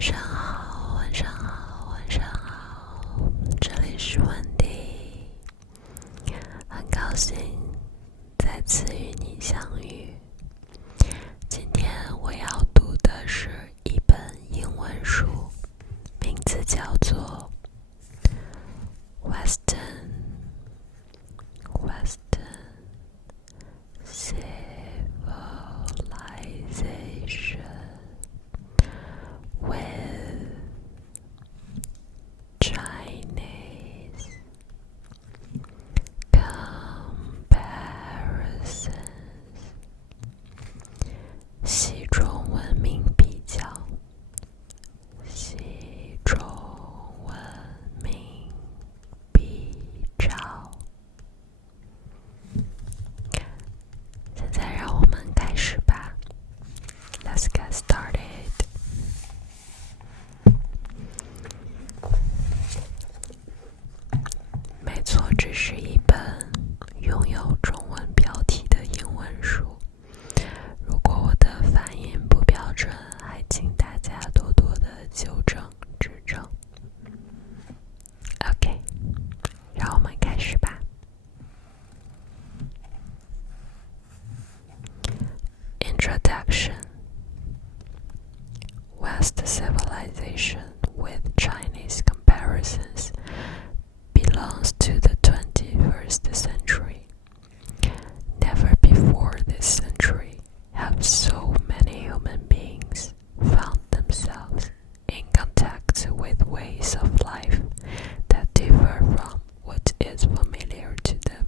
晚上好，晚上好，晚上好，这里是温迪，很高兴再次与你相遇。今天我要读的是一本英文书，名字叫做 Western Civilization with Chinese comparisons， 西中文明比较，西中文明比较。现在让我们开始吧。Let's get started. 没错，这是一本拥有中文标题的英文书。如果我的发音不标准，还请大家多多的纠正指正。OK， 让我们开始吧。Introduction. West civilization with Chinese comparisons belongs to the 21st century. Never before this century have so many human beings found themselves in contact with ways of life that differ from what is familiar to them.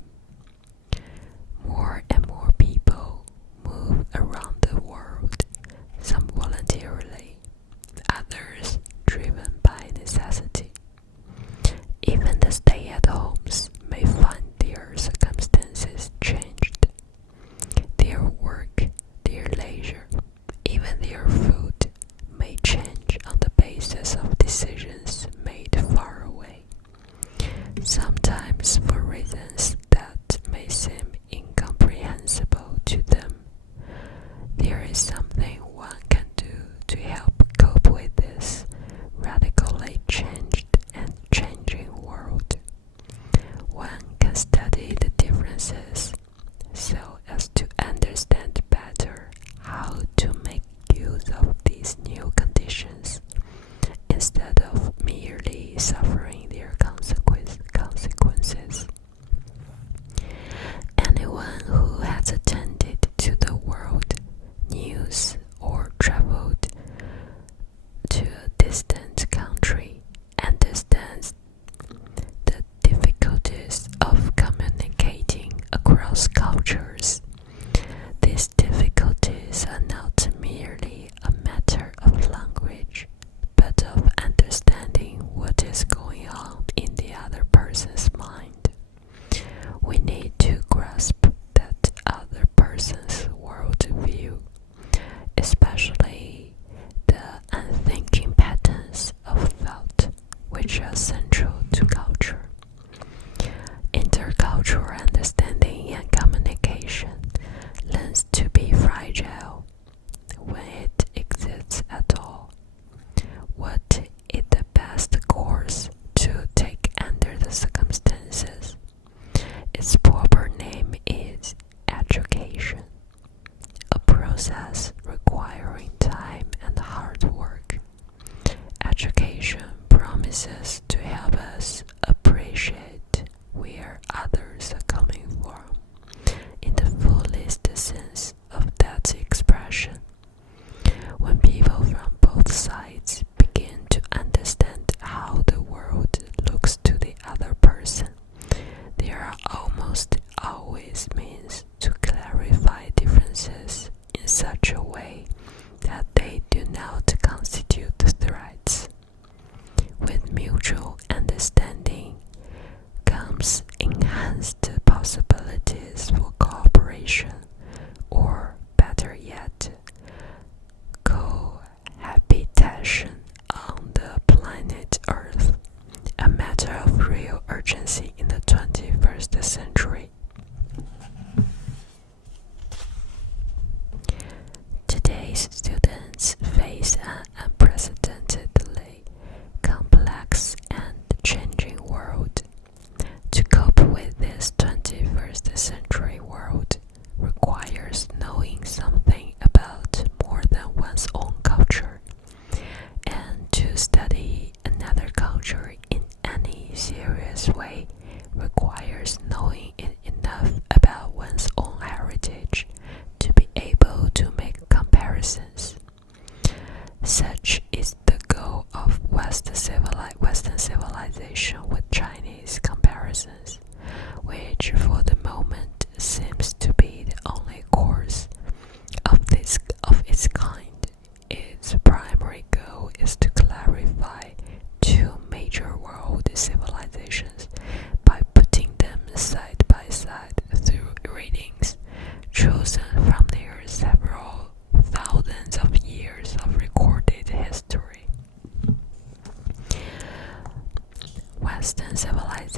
More and more people move around the world, some voluntarily, others driven by necessity. Even the stay-at-homes may find their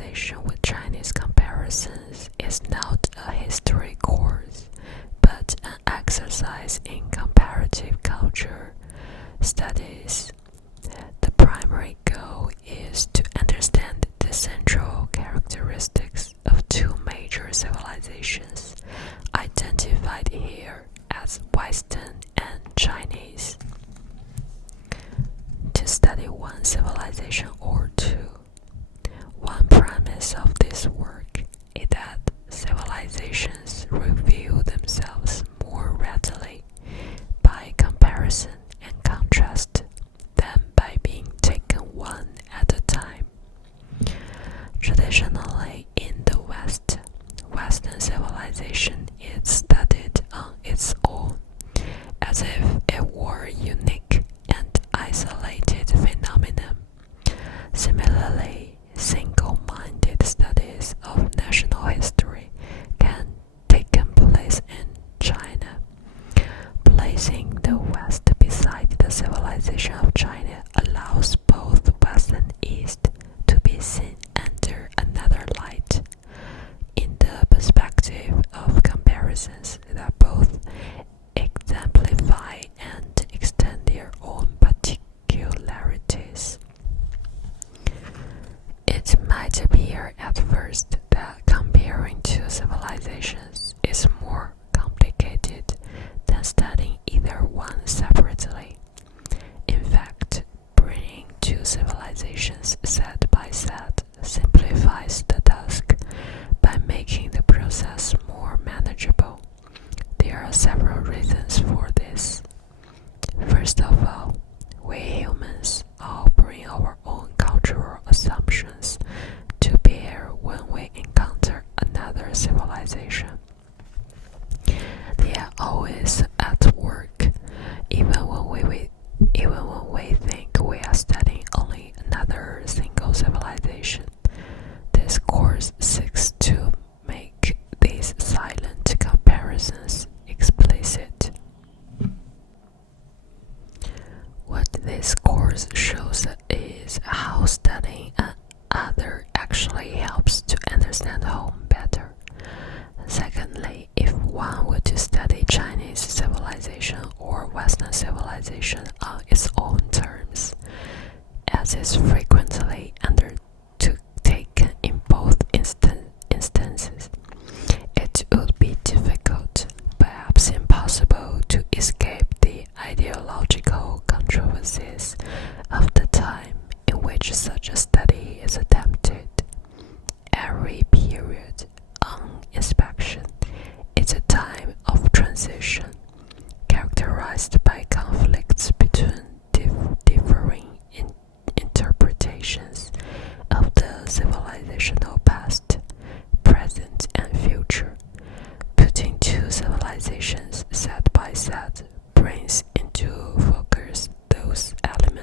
civilization with Chinese comparisons is not a history course, but an exercise in comparative culture studies. The primary goal is to understand the central characteristics of two major civilizations, identified here as Western and Chinese. To study one civilization or two, one premise of this work is that civilizations reveal themselves more readily by comparison and contrast than by being taken one at a time. Traditionally, in the West, Western civilization is studied on its own, as if it were a unique and isolated phenomenon. Similarly, single-minded studies of national history can take place in China. Placing the West beside the civilization of China allows both West and East to be seen under another light. In the perspective of comparisons that both exemplify and extend their own particularities. It might appear at first that comparing two civilizations is more complicated than studying either one separately. In fact, bringing two civilizations side by side simplifies the task by making the process more manageable. There are several reasons for this. First of all, we humans all bring our own cultural assumptions to bear when we encounter another civilization. They are always at work, even when we think we are studying only another single civilization. This course seeks to make these silent comparisons explicit. What this course shows is how studying another actually helps to understand home better. Secondly, if one were to study Chinese civilization or Western civilization on its own terms, as is frequently undertaken in both instances, it would be difficult, perhaps impossible, to escape the ideological controversies of the time in which such a study is attempted. Every period on inspection is a time of transition, characterized by conflicts between differing interpretations of the civilizational past, present, and future. Putting two civilizations side by side brings into focus those elements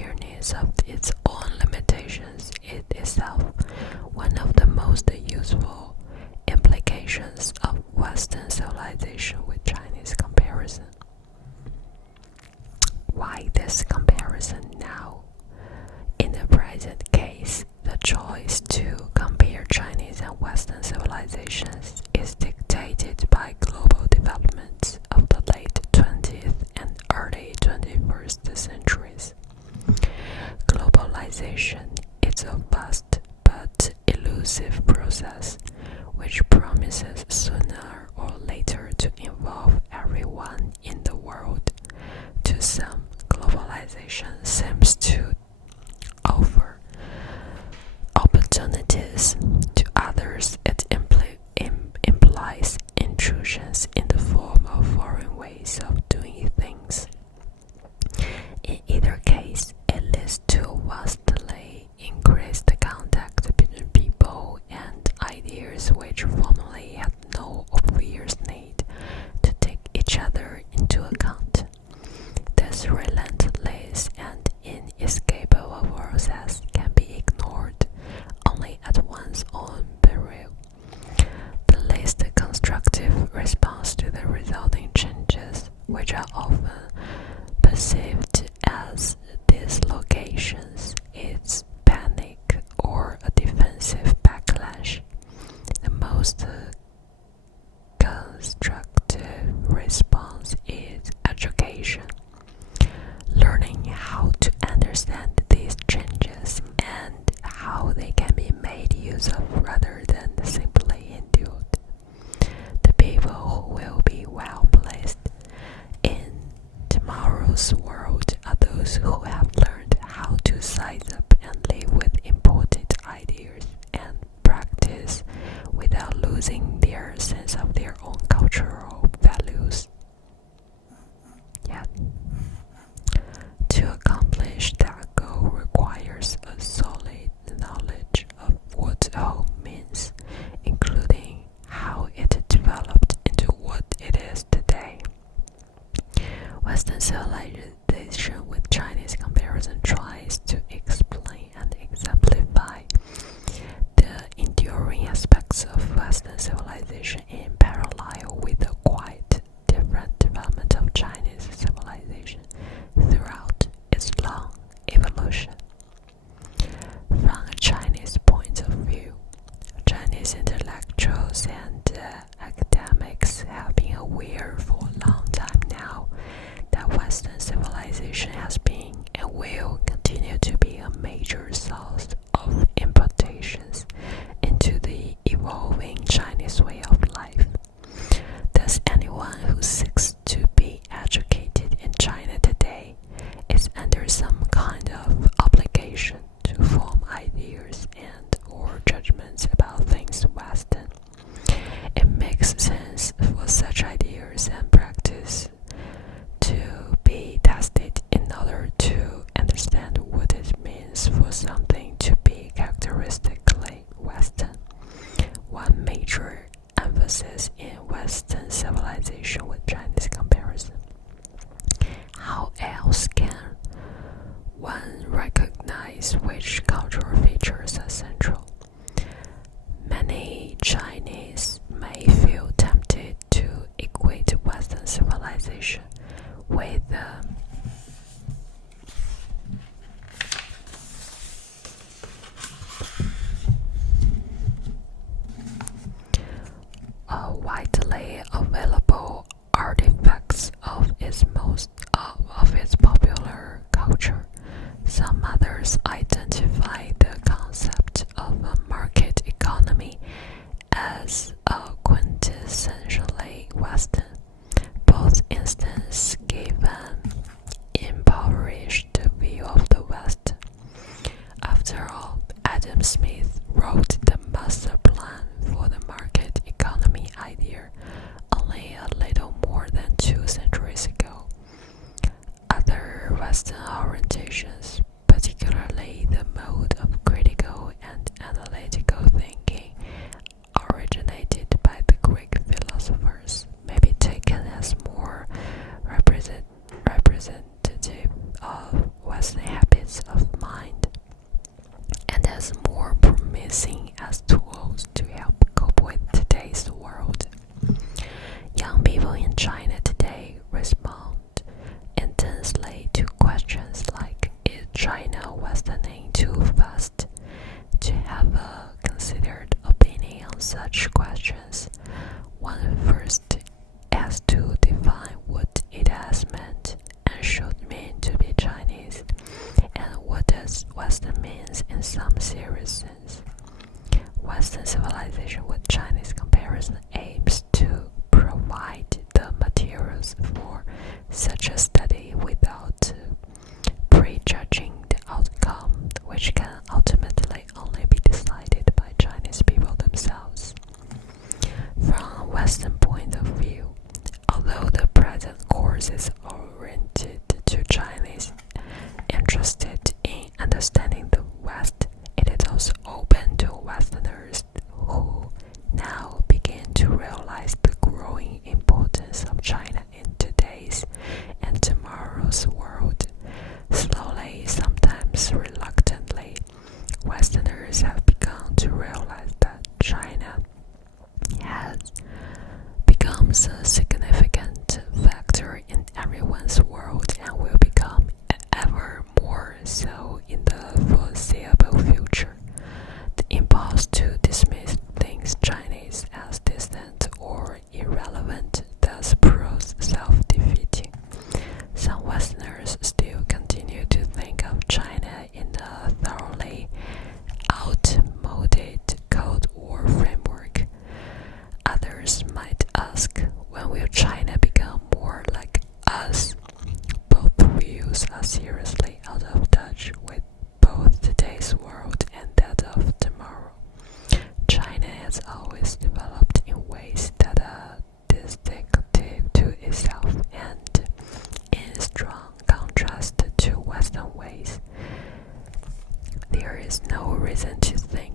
awareness of its own limitations is itself one of the most useful implications of Western civilization with Chinese comparison. Why this comparison now? In the present case, the choice to compare Chinese and Western civilizations is dictated by global developments of the late 20th and early 21st centuries. Globalization is a vast but elusive process which promises sooner or later to involve everyone in the world. To some, globalization seems to offer opportunities. To others, it implies intrusions in the form of foreign ways of doing things. In either case, it leads to vastly increased contact between people and ideas which formerly had no obvious need to take each other into account. This relentless and inescapable process can be ignored only at one's own peril. The least constructive response to the resulting changes, which are often perceived as dislocations, is panic or a defensive backlash. The most constructive response is education. Learning how to understand these changes and how they can be made use of rather than simply endured. The people who will be well placed in tomorrow's world are those who have learned how to size up and live with imported ideas and practice without losing their sense of their own cultural values. To accomplish that goal requires a solid knowledge of what home means, including how it developed into what it is today. Western civilization with Chinese comparison tries to explain and exemplify the enduring aspects of Western civilization in parallel with the quite different development of Chinese civilization throughout its long evolution. From a Chinese point of view, Chinese intellectuals and academics have been aware for a long time now that Western civilization has been and will continue to be a major source of importations into the evolving Chinese way of life. Thus, anyone who seeks to be educated in China today is under some kind of obligation to form ideas and or judgments about things Western. It makes sense for such ideas and practice to be tested in order to understand what it means for something to be characteristically Western. One major emphasis in Western civilization with Chinese comparison. How else can one recognize which cultural features are central? Many Chinese may feel tempted to equate Western civilization with widely available artifacts of its popular culture. Some others identify the concept of a market economy as quintessentially Western. Both instances give an impoverished view of the West. After all, Adam Smith wrote the master plan for the market economy idea only a little more than 2 centuries ago. Other Western orientations, particularly the mode of critical and analytical thinking, originated by the Greek philosophers, may be taken as more representative of Western habits as tools to help cope with today's world. Young people in China today respond intensely to questions like, is China westerning too fast? To have a considered opinion on such questions, one first has to define what it has meant and should mean to be Chinese, and what does Western means in some serious sense. Western civilization with Chinese comparison aims to provide the materials for such a study without prejudging the outcome, which can ultimately only be decided by Chinese people themselves. From a Western point of view, although the present course is oriented to Chinese interested in understanding the West, it is also open to Westerners who now begin to realize the growing importance of China in today's and tomorrow's world. Slowly, sometimes reluctantly, Westerners have begun to realize that China has become a significant factor in everyone's world and will become ever more so in the foreseeable future. The impulse to dismiss things Chinese as distant or irrelevant thus proves self-defeating. Some Westerners still continue to think of China in a thoroughly outmoded Cold War framework. Others might ask, when will China become more like us? Both views are seriously out of touch with both today's world and that of tomorrow. China has always developed in ways that are distinctive to itself and in strong contrast to Western ways. There is no reason to think